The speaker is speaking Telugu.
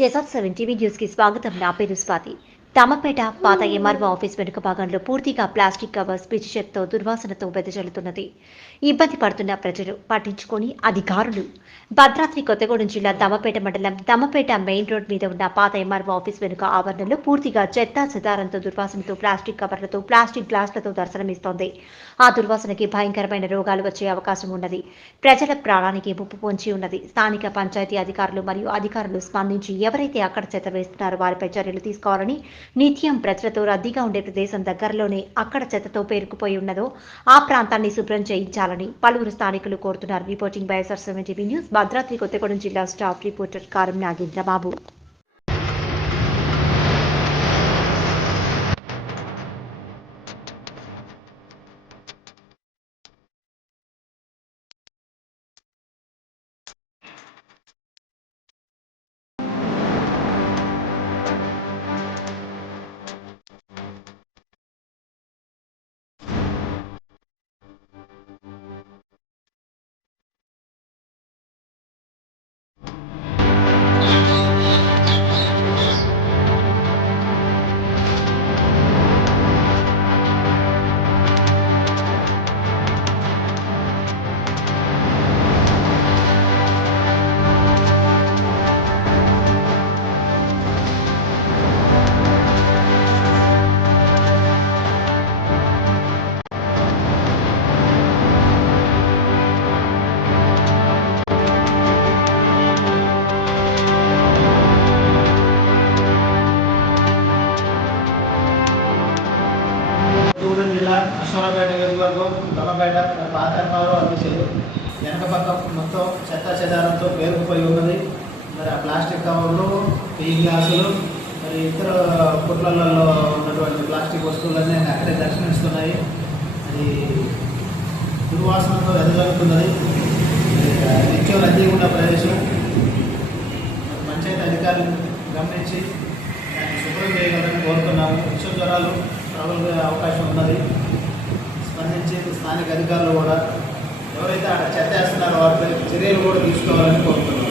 KSR7 టీవీ న్యూస్ కి స్వాగతం. నా పేరు స్వాతి. దమ్మపేట పాత ఎంఆర్ఓ ఆఫీస్ వెనుక భాగంలో పూర్తిగా ప్లాస్టిక్ కవర్స్ పిచ్చి చెత్తతో దుర్వాసనతో వెదజల్లుతున్నది. ఇబ్బంది పడుతున్న ప్రజలు పట్టించుకొని అధికారులు. భద్రాద్రి కొత్తగూడెం జిల్లా దమ్మపేట మండలం దమ్మపేట మెయిన్ రోడ్ మీద ఉన్న పాత ఎంఆర్ఓ ఆఫీస్ వెనుక ఆవరణలో పూర్తిగా చెత్త చెదారంతో దుర్వాసనతో ప్లాస్టిక్ కవర్లతో ప్లాస్టిక్ గ్లాసులతో దర్శనమిస్తోంది. ఆ దుర్వాసనకి భయంకరమైన రోగాలు వచ్చే అవకాశం ఉన్నది. ప్రజల ప్రాణానికి ముప్పు పొంచి ఉన్నది. స్థానిక పంచాయతీ అధికారులు మరియు అధికారులు స్పందించి ఎవరైతే అక్కడ చెత్త వేస్తున్నారో వారిపై చర్యలు తీసుకోవాలని, నిత్యం ప్రజలతో రద్దీగా ఉండే ప్రదేశం దగ్గరలోనే అక్కడ చెత్తతో పేరుకుపోయి ఉన్నదో ఆ ప్రాంతాన్ని శుభ్రం చేయించాలని పలువురు స్థానికులు కోరుతున్నారు. Reporting by KSR7 TV news, Bhadradri Kothagudem జిల్లా స్టాఫ్ రిపోర్టర్ కారం నాగేంద్రబాబు. జిల్లా కృష్ణారావుపేట నియోజకవర్గం దమ్మపేట పాత ఎంఆర్ఓ ఆఫీసులు వెనక పక్క మొత్తం చెత్త చెదారంతో పేరుకుపోయి ఉన్నది. మరి ఆ ప్లాస్టిక్ కవర్లు, టీ గ్లాసులు, మరి ఇతర కుట్లలో ఉన్నటువంటి ప్లాస్టిక్ వస్తువులన్నీ అక్కడే దర్శనమిస్తున్నాయి. అది దుర్వాసనతో ఎదజరుగుతున్నది. నిత్యం రద్దీగా ఉన్న ప్రదేశం. పంచాయతీ అధికారులు గమనించి దాన్ని శుభ్రం చేయగలని కోరుతున్నాము. విష జ్వరాలు ప్రబలే అవకాశం ఉన్నది. స్పందించి స్థానిక అధికారులు కూడా ఎవరైతే అక్కడ చెత్త వేస్తున్నారో వారిపై చర్యలు కూడా తీసుకోవాలని కోరుతున్నాం.